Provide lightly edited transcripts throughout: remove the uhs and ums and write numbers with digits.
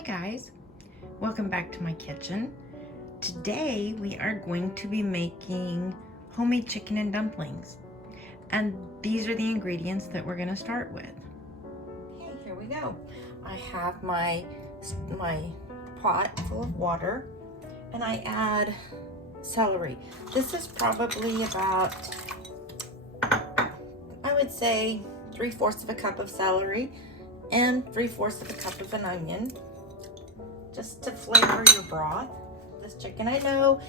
Hi guys, welcome back to my kitchen. Today we are going to be making homemade chicken and dumplings. And these are the ingredients that we're gonna start with. Okay, here we go. I have my pot full of water and I add celery. This is probably about, I would say 3/4 of a cup of celery and 3/4 of a cup of an onion, just to flavor your broth. This chicken, I know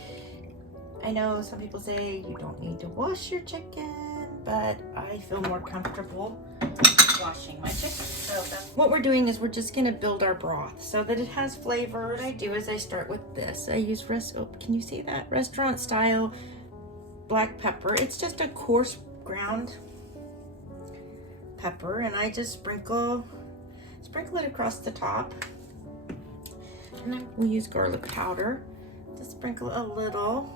some people say you don't need to wash your chicken, but I feel more comfortable washing my chicken. So what we're doing is we're just gonna build our broth so that it has flavor. What I do is I start with this. I use can you see that? Restaurant style black pepper. It's just a coarse ground pepper, and I just sprinkle it across the top. And then we'll use garlic powder. Just sprinkle a little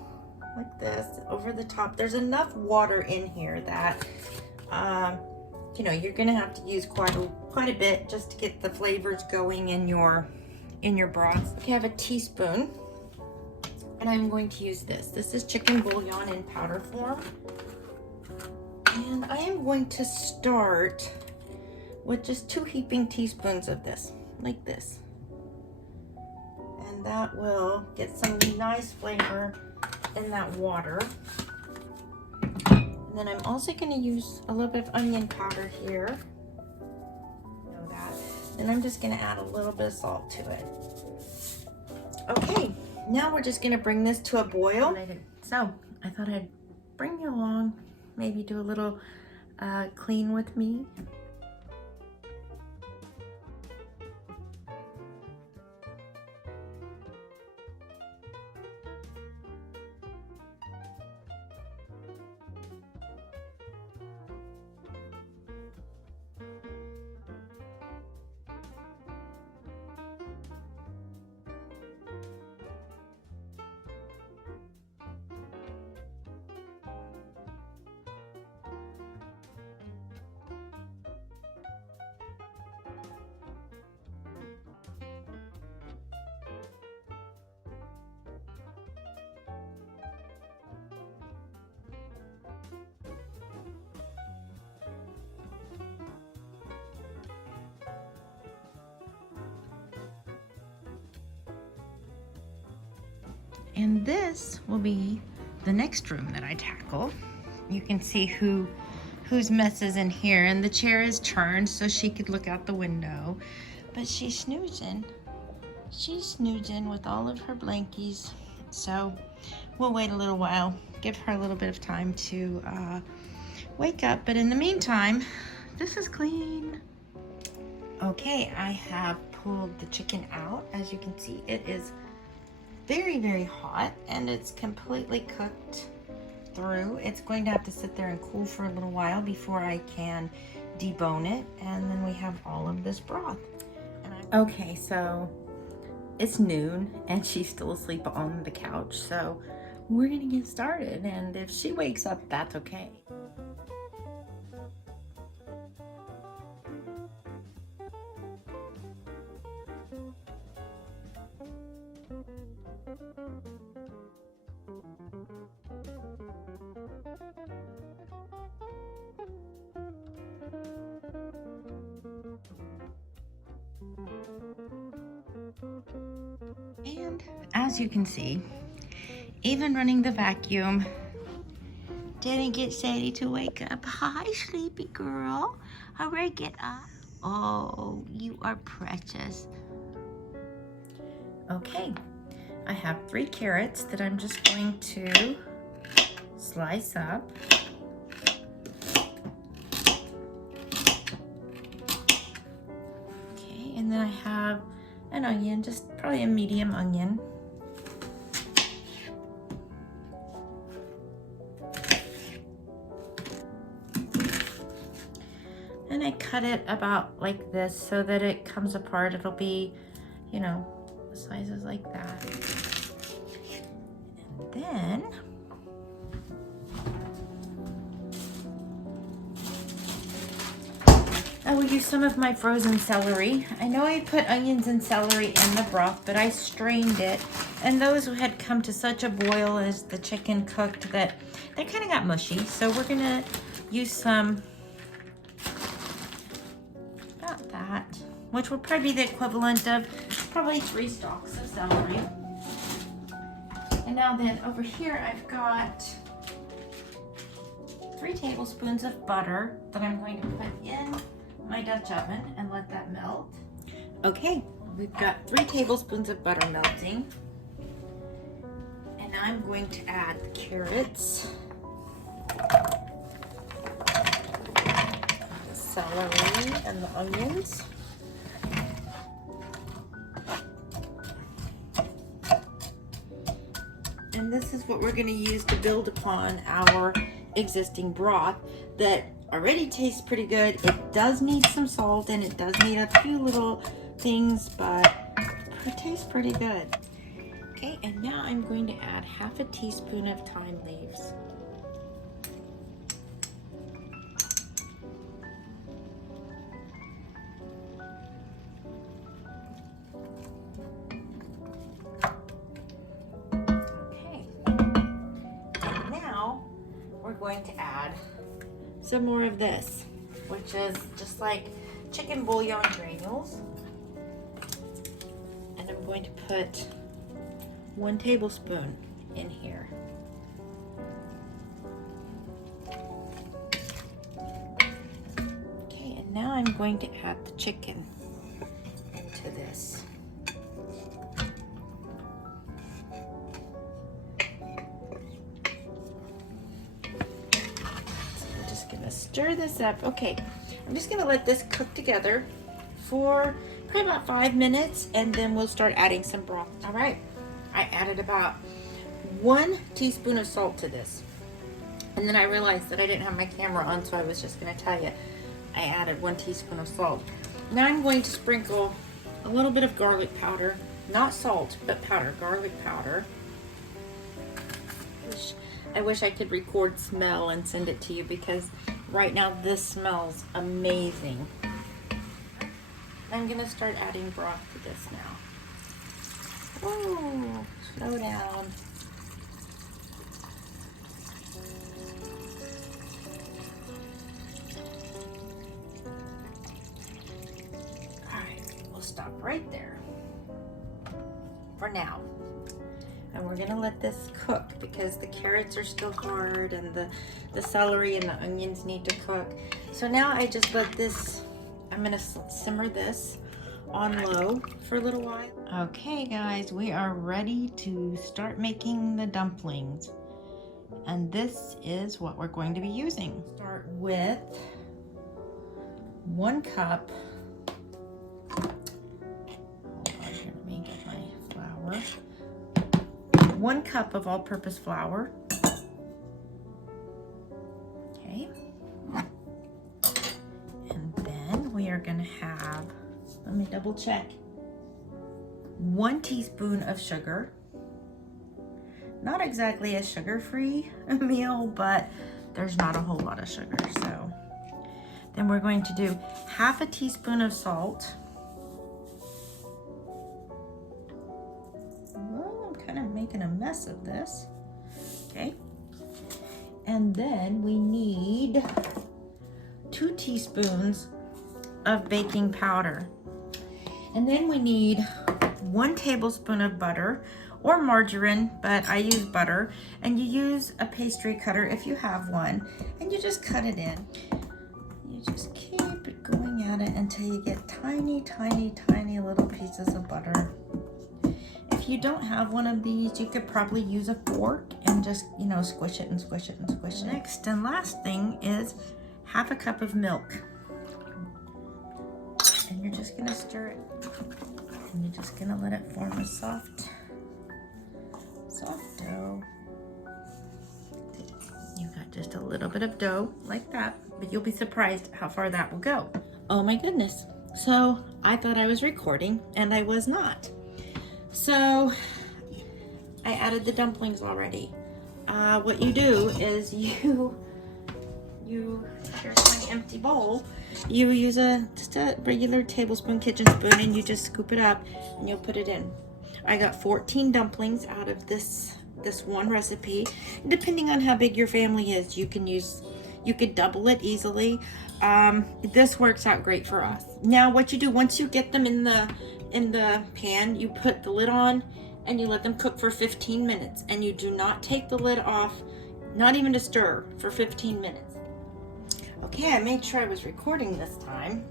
like this over the top. There's enough water in here that you're gonna have to use quite a bit just to get the flavors going in your broth. Okay, I have a teaspoon, and I'm going to use this. This is chicken bouillon in powder form. And I am going to start with just 2 heaping teaspoons of this, like this. And that will get some nice flavor in that water. And then I'm also going to use a little bit of onion powder here. Know that. And I'm just going to add a little bit of salt to it. Okay, now we're just going to bring this to a boil. So I thought I'd bring you along, maybe do a little clean with me. And this will be the next room that I tackle. You can see whose mess is in here, and the chair is turned so she could look out the window. But she's snoozing. She's snoozing with all of her blankies. So we'll wait a little while, give her a little bit of time to wake up. But in the meantime, this is clean. Okay, I have pulled the chicken out. As you can see, it is very, very hot, and it's completely cooked through. It's going to have to sit there and cool for a little while before I can debone it, and then we have all of this broth. Okay, so it's noon and she's still asleep on the couch, so we're gonna get started, and if she wakes up, that's okay. And as you can see, even running the vacuum didn't get Sadie to wake up. Hi, sleepy girl. Hurry, get up. Oh, you are precious. Okay, I have 3 carrots that I'm just going to slice up. Okay, and then I have an onion, just probably a medium onion. And I cut it about like this so that it comes apart. It'll be, the sizes like that. And then will use some of my frozen celery. I know I put onions and celery in the broth, but I strained it, and those had come to such a boil as the chicken cooked that they kind of got mushy. So we're gonna use some, about that, which will probably be the equivalent of probably 3 stalks of celery. And now then over here I've got 3 tablespoons of butter that I'm going to put in my Dutch oven and let that melt. Okay, we've got 3 tablespoons of butter melting. And now I'm going to add the carrots, the celery, and the onions. And this is what we're going to use to build upon our existing broth that already tastes pretty good. It does need some salt and it does need a few little things, but it tastes pretty good. Okay, and now I'm going to add half a teaspoon of thyme leaves. Going to add some more of this, which is just like chicken bouillon granules, and I'm going to put 1 tablespoon in here. Okay, and now I'm going to add the chicken into this. Stir this up. Okay, I'm just gonna let this cook together for probably about 5 minutes, and then we'll start adding some broth. All right, I added about 1 teaspoon of salt to this, and then I realized that I didn't have my camera on, so I was just gonna tell you I added 1 teaspoon of salt. Now I'm going to sprinkle a little bit of garlic powder, not salt, but powder, garlic powder. I wish I could record smell and send it to you, because right now this smells amazing. I'm gonna start adding broth to this now. Whoa, slow down. All right, we'll stop right there for now. And we're gonna let this cook because the carrots are still hard and the celery and the onions need to cook. So now I just let this, I'm gonna simmer this on low for a little while. Okay guys, we are ready to start making the dumplings. And this is what we're going to be using. Start with 1 cup. Hold on here, let me get my flour. 1 cup of all-purpose flour. Okay. And then we are going to have, let me double check, 1 teaspoon of sugar. Not exactly a sugar-free meal, but there's not a whole lot of sugar. So then we're going to do half a teaspoon of salt. Kind of making a mess of this. Okay, and then we need 2 teaspoons of baking powder, and then we need 1 tablespoon of butter or margarine, but I use butter, and you use a pastry cutter if you have one, and you just cut it in. You just keep it going at it until you get tiny little pieces of butter. If you don't have one of these, you could probably use a fork and just, you know, squish it and squish it and squish it. Next and last thing is half a cup of milk. And you're just gonna stir it. And you're just gonna let it form a soft dough. You've got just a little bit of dough like that, but you'll be surprised how far that will go. Oh my goodness. So I thought I was recording and I was not. So I added the dumplings already. What you do is you here's my empty bowl. You use just a regular tablespoon, kitchen spoon, and you just scoop it up and you'll put it in. I got 14 dumplings out of this one recipe. Depending on how big your family is, you could double it easily. This works out great for us. Now what you do, once you get them in the pan, you put the lid on and you let them cook for 15 minutes, and you do not take the lid off, not even to stir, for 15 minutes. Okay, I made sure I was recording this time.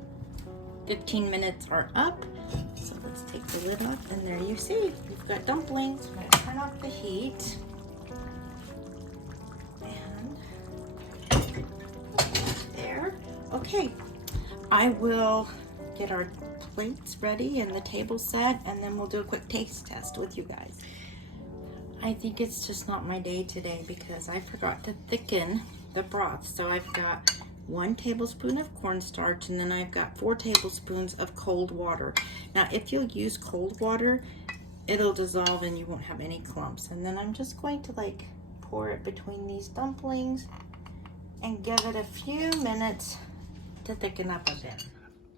15 minutes are up, so let's take the lid off, and there you see, you've got dumplings. I'm gonna turn off the heat. And there. Okay, I will get our plates ready and the table set, and then we'll do a quick taste test with you guys. I think it's just not my day today because I forgot to thicken the broth. So I've got 1 tablespoon of cornstarch, and then I've got 4 tablespoons of cold water. Now if you'll use cold water, it'll dissolve and you won't have any clumps. And then I'm just going to like pour it between these dumplings and give it a few minutes to thicken up a bit.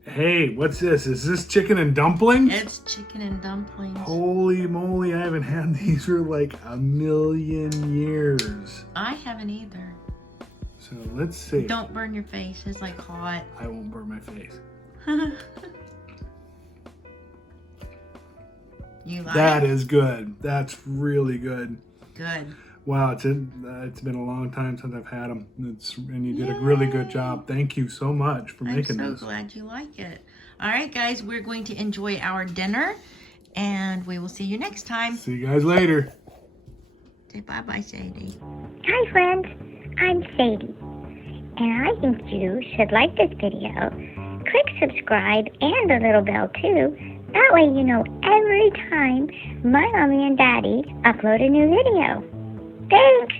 Hey, what's this? Is this chicken and dumplings? It's chicken and dumplings. Holy moly, I haven't had these for like a million years. I haven't either. So let's see. Don't burn your face, it's like hot. I won't burn my face. You like That it? is good. That's really good. Good. Wow, it's been a long time since I've had them. And you did a really good job. Thank you so much for making this. I'm so glad you like it. All right, guys, we're going to enjoy our dinner, and we will see you next time. See you guys later. Say bye-bye, Sadie. Hi friends, I'm Sadie, and I think you should like this video. Click subscribe and the little bell too. That way you know every time my mommy and daddy upload a new video. Thanks!